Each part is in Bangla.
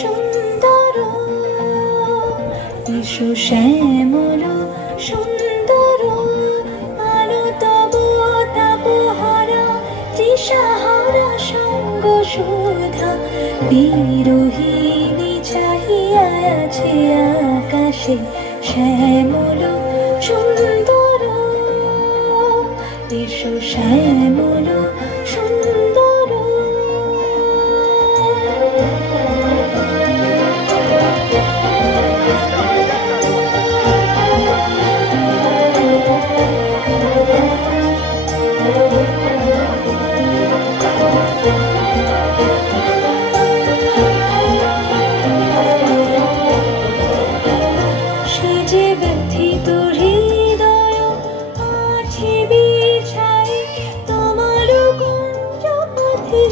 সুন্দর এসো শ্যামল সুন্দর আলো তব তাপহারা তৃষাহারা সঙ্গ সুধা বিরোহিণী চাহিয়া আছে আকাশে শ্যামল সুন্দর এসো শ্যামল সুন্দর।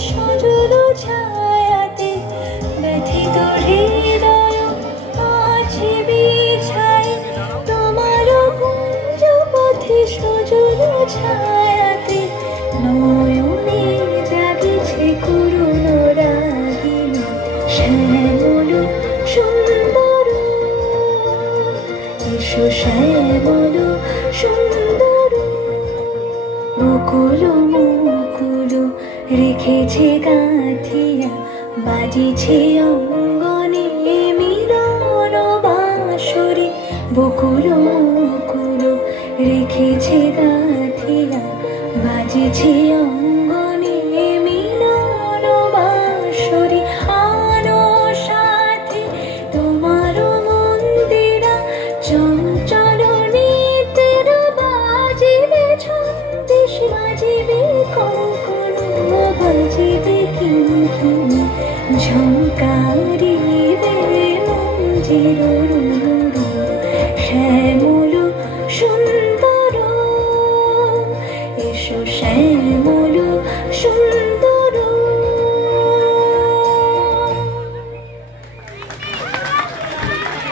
সজল ছায়াতে ব্যথিত হৃদয় আছে বিছাই তোমার কুঞ্জ পথে সজল ছায়াতে নয়নে জাগিছে করুণ রাগিনী শ্যামল সুন্দর এসো শ্যামল সুন্দর। মুকুল মুকুল রেখেছে গাঁথিয়া বাজিছে অঙ্গনে মিলন বাঁশরি বকুল মুকুল রেখেছে গাঁথিয়া বাজিছে অঙ্গনে মিলন বাঁশরি আনো সাথে তোমার মন্দিরা চঞ্চল নিতের বাজিবে ছন্দেশ বাজিবে কঙ্কন বাজিবে কিঙ্কিণী ঝঙ্কারিবে মঞ্জির